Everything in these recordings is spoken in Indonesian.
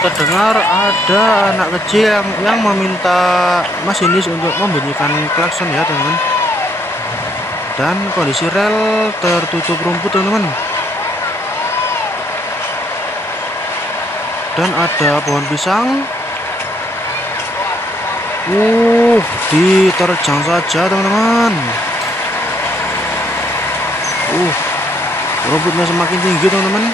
terdengar ada anak kecil yang meminta masinis untuk membunyikan klakson ya teman-teman. Dan kondisi rel tertutup rumput teman-teman. Dan ada pohon pisang. Diterjang saja teman-teman. Rumputnya semakin tinggi teman-teman.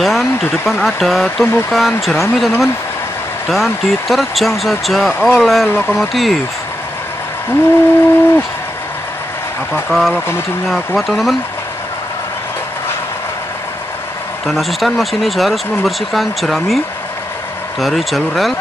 Dan di depan ada tumpukan jerami teman-teman. Dan diterjang saja oleh lokomotif. Apakah lokomotifnya kuat teman-teman? Dan asisten masinis harus membersihkan jerami dari jalur rel.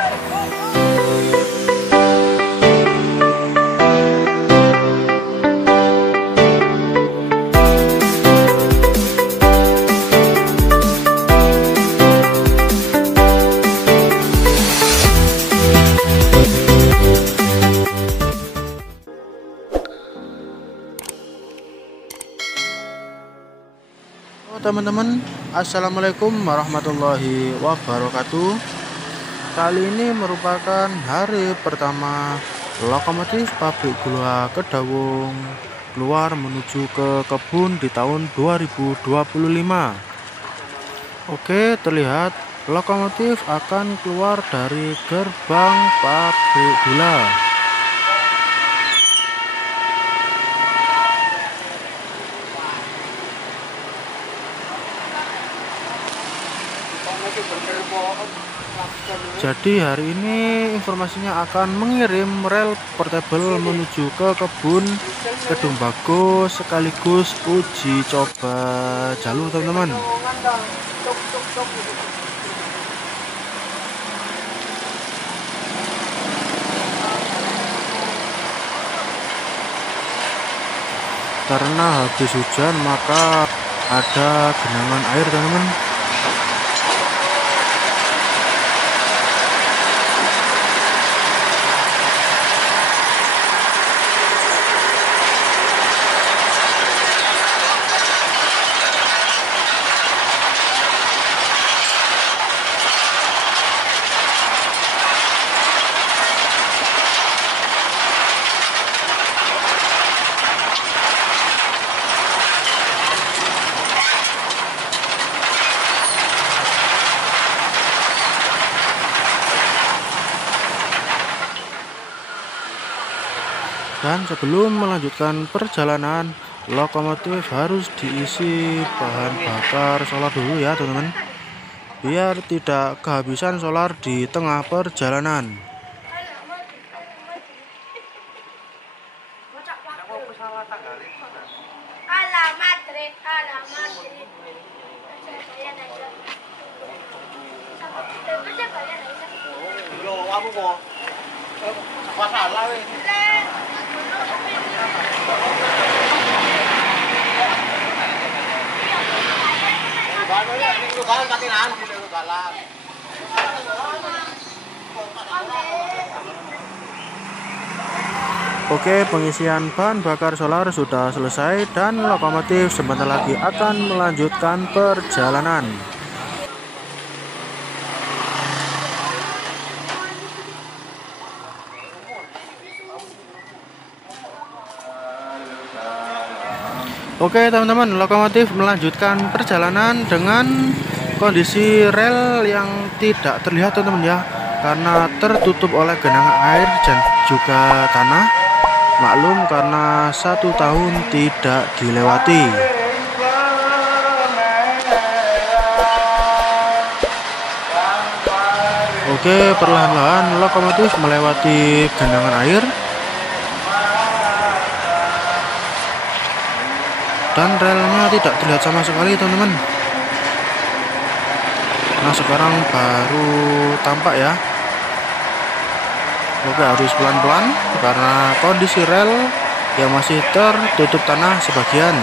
Teman-teman, assalamualaikum warahmatullahi wabarakatuh. Kali ini merupakan hari pertama lokomotif pabrik gula Kedawung keluar menuju ke kebun di tahun 2025. Oke, terlihat lokomotif akan keluar dari gerbang pabrik gula. Jadi hari ini informasinya akan mengirim rel portable menuju ke kebun Kedung Bagus sekaligus uji coba jalur teman-teman. Karena habis hujan maka ada genangan air teman-teman. Dan sebelum melanjutkan perjalanan, lokomotif harus diisi bahan bakar solar dulu ya teman-teman, biar tidak kehabisan solar di tengah perjalanan. Oke, pengisian bahan bakar solar sudah selesai dan lokomotif sebentar lagi akan melanjutkan perjalanan. Oke teman-teman, lokomotif melanjutkan perjalanan dengan kondisi rel yang tidak terlihat teman-teman ya, karena tertutup oleh genangan air dan juga tanah. Maklum karena 1 tahun tidak dilewati. Oke, perlahan-lahan lokomotif melewati genangan air. Dan relnya tidak terlihat sama sekali teman-teman. Nah sekarang baru tampak ya. Oke, harus pelan-pelan karena kondisi rel yang masih tertutup tanah sebagian.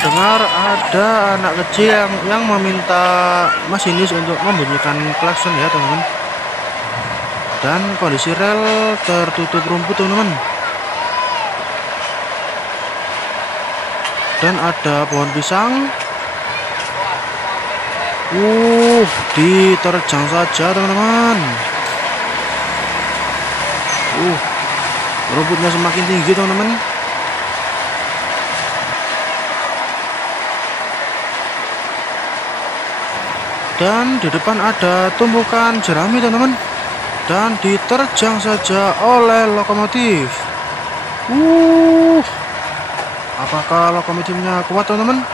terdengar ada anak kecil yang meminta masinis untuk membunyikan klakson ya teman-teman. Dan kondisi rel tertutup rumput teman-teman. Dan ada pohon pisang. Diterjang saja teman-teman. Rumputnya semakin tinggi teman-teman. Dan di depan ada tumpukan jerami teman-teman. Dan diterjang saja oleh lokomotif. Apakah lokomotifnya kuat teman-teman?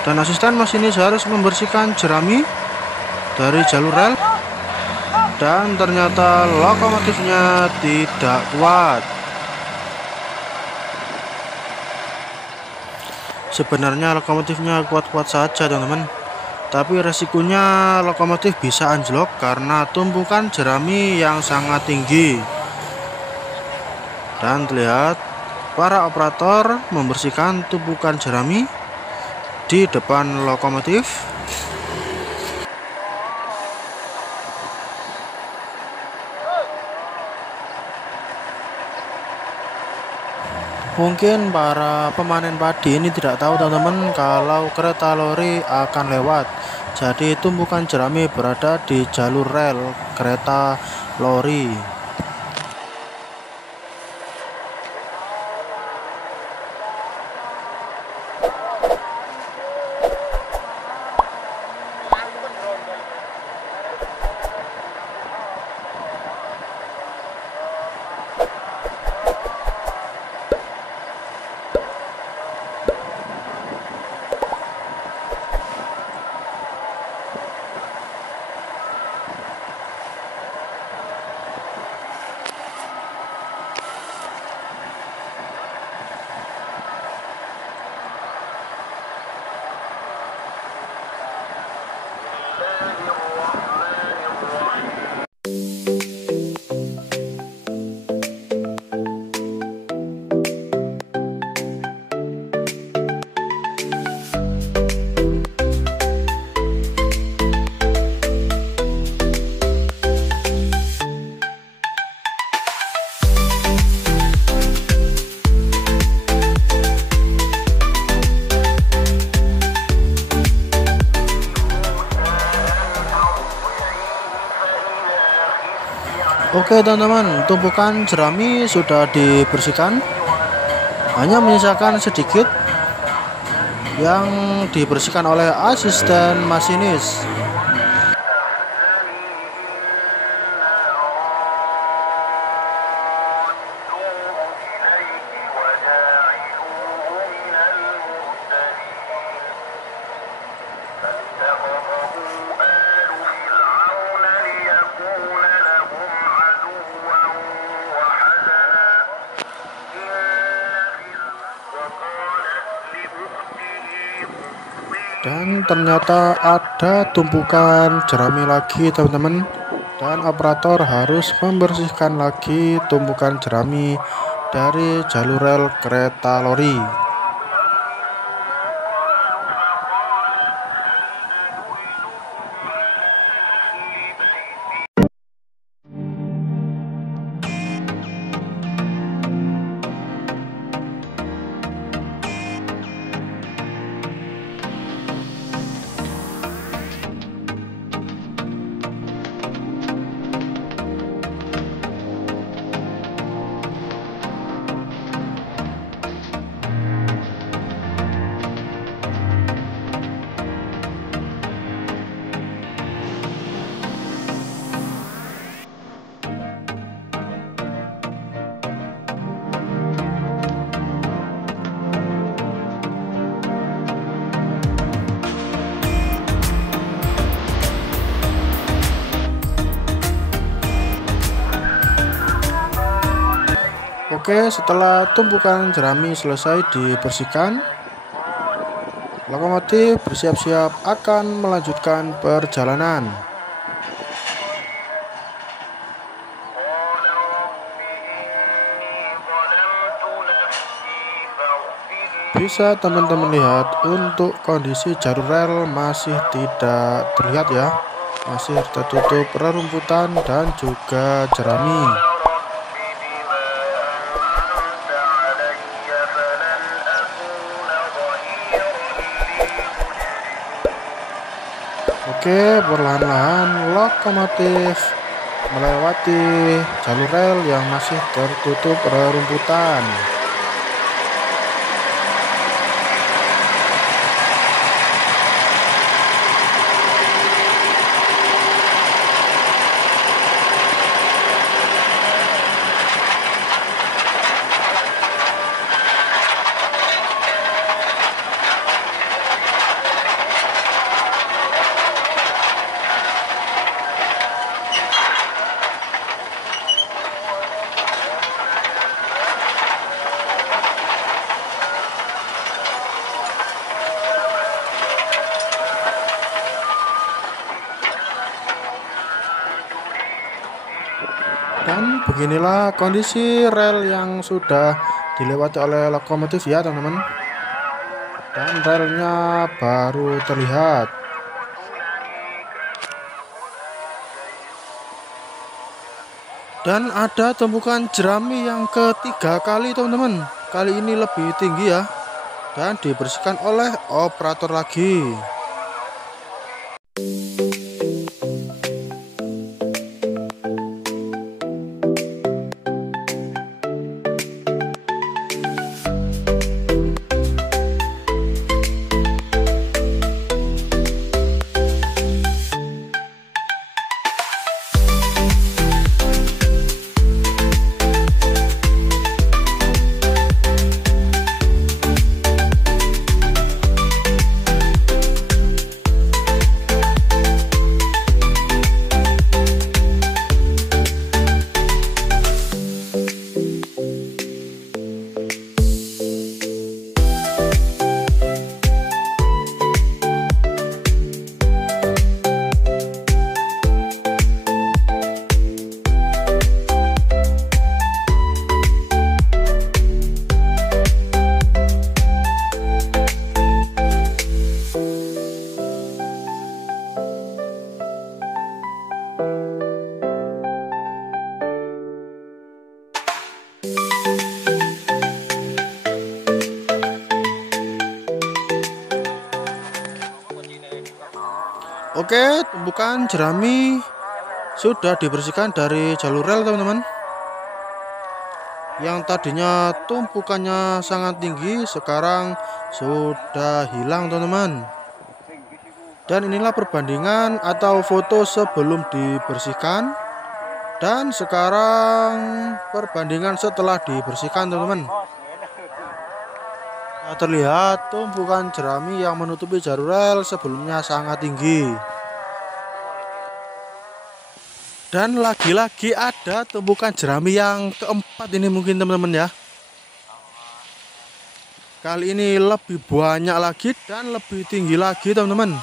Dan asisten masinis harus membersihkan jerami dari jalur rel. Dan ternyata lokomotifnya tidak kuat. Sebenarnya lokomotifnya kuat-kuat saja teman-teman, tapi resikonya lokomotif bisa anjlok karena tumpukan jerami yang sangat tinggi. Dan terlihat para operator membersihkan tumpukan jerami di depan lokomotif. Mungkin para pemanen padi ini tidak tahu teman-teman kalau kereta lori akan lewat. Jadi tumpukan jerami berada di jalur rel kereta lori. Oke teman-teman, tumpukan jerami sudah dibersihkan, hanya menyisakan sedikit yang dibersihkan oleh asisten masinis. Dan ternyata ada tumpukan jerami lagi teman-teman, dan operator harus membersihkan lagi tumpukan jerami dari jalur rel kereta lori. Oke, setelah tumpukan jerami selesai dibersihkan, lokomotif bersiap-siap akan melanjutkan perjalanan. bisa teman-teman lihat untuk kondisi jalur rel masih tidak terlihat ya, masih tertutup rerumputan dan juga jerami. Oke, perlahan-lahan lokomotif melewati jalur rel yang masih tertutup rerumputan. Dan beginilah kondisi rel yang sudah dilewati oleh lokomotif ya teman-teman. Dan relnya baru terlihat. Dan ada tumpukan jerami yang ketiga kali teman-teman. Kali ini lebih tinggi ya. Dan dibersihkan oleh operator lagi. Oke, tumpukan jerami sudah dibersihkan dari jalur rel teman-teman. Yang tadinya tumpukannya sangat tinggi, sekarang sudah hilang teman-teman. Dan inilah perbandingan atau foto sebelum dibersihkan dan sekarang perbandingan setelah dibersihkan teman-teman. Nah, terlihat tumpukan jerami yang menutupi jalur rel sebelumnya sangat tinggi. Dan lagi-lagi ada tumpukan jerami yang keempat ini mungkin teman-teman ya. Kali ini lebih banyak lagi dan lebih tinggi lagi teman-teman.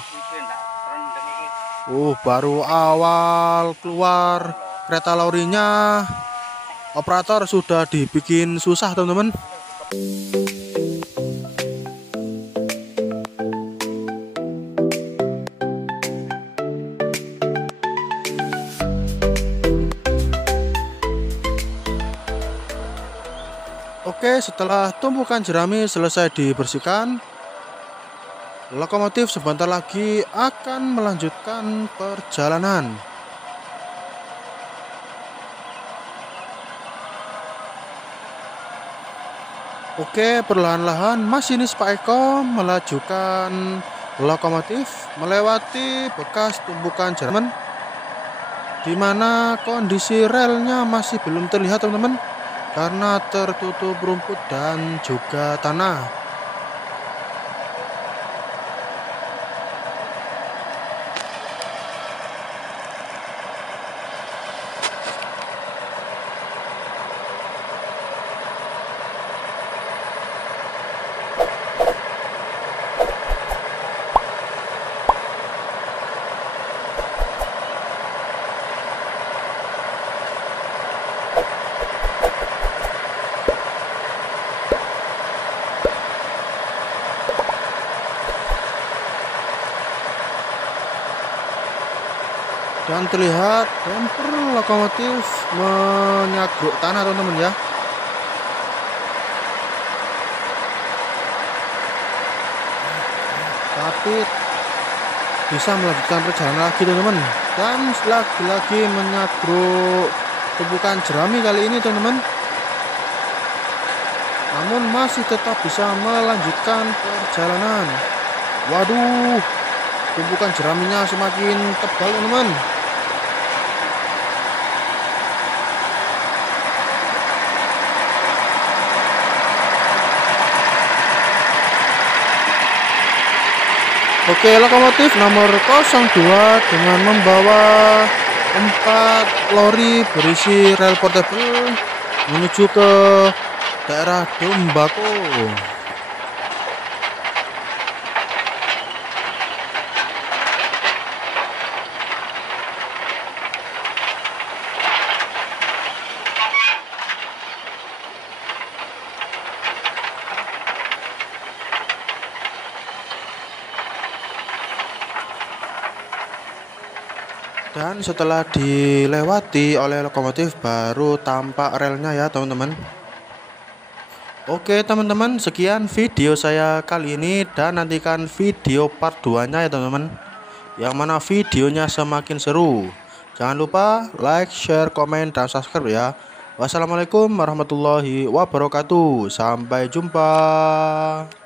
Baru awal keluar kereta lorinya, operator sudah dibikin susah teman-teman. Oke, setelah tumpukan jerami selesai dibersihkan, lokomotif sebentar lagi akan melanjutkan perjalanan. Oke, perlahan-lahan masinis Pak Eko melajukan lokomotif melewati bekas tumpukan jerami, di mana kondisi relnya masih belum terlihat teman-teman, karena tertutup rumput dan juga tanah. Dan terlihat bumper lokomotif menyagruk tanah teman-teman ya. Tapi bisa melanjutkan perjalanan lagi teman-teman, dan lagi-lagi menyagruk tumpukan jerami kali ini teman-teman. Namun masih tetap bisa melanjutkan perjalanan. Waduh, tumpukan jeraminya semakin tebal teman-teman. Oke, lokomotif nomor 02 dengan membawa 4 lori berisi rel portable menuju ke daerah Dombako. Dan setelah dilewati oleh lokomotif baru tampak relnya ya teman-teman. Oke teman-teman, sekian video saya kali ini, dan nantikan video part 2 nya ya teman-teman, yang mana videonya semakin seru. Jangan lupa like, share, komen, dan subscribe ya. Wassalamualaikum warahmatullahi wabarakatuh. Sampai jumpa.